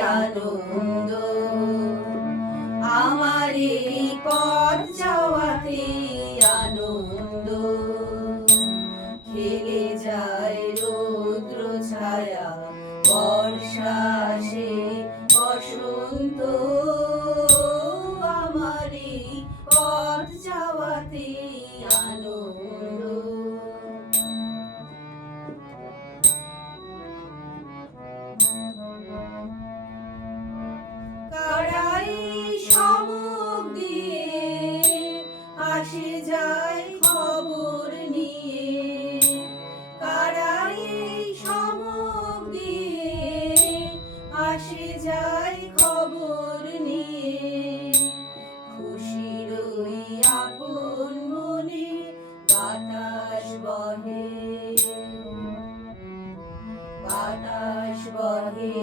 আনন্দ। আমার এই যাওয়াতে আনন্দ। খেলে যায় রৌদ্র ছায়া, বর্ষা আসে বসন্ত। আমার পথ যাওয়াতে আসে যায় খবর নিয়ে। কারাই সমুখ দিয়ে আসে যায় খবর নিয়ে। খুশির ওই আপন মনে বাতাস বহে। বাতাস বহে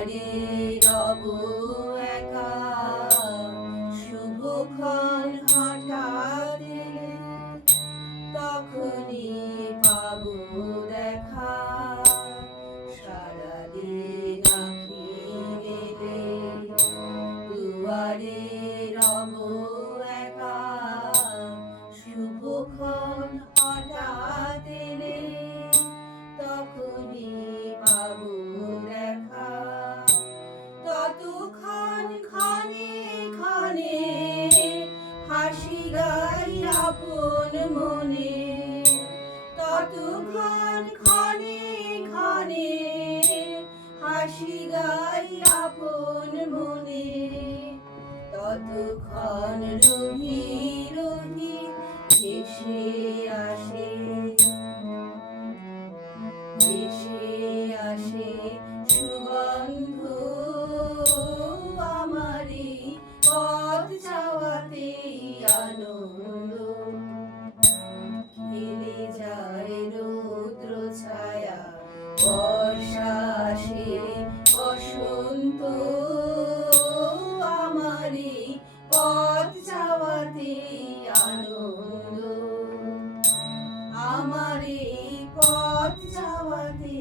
দুয়ারে রব একা। শুভক্ষণ হঠাৎ তখনই গাই আপন মনে ততক্ষণ ক্ষণে ক্ষণে হাসি গাই সাথে আনন্দ। আমার এই পথ যাওয়াতে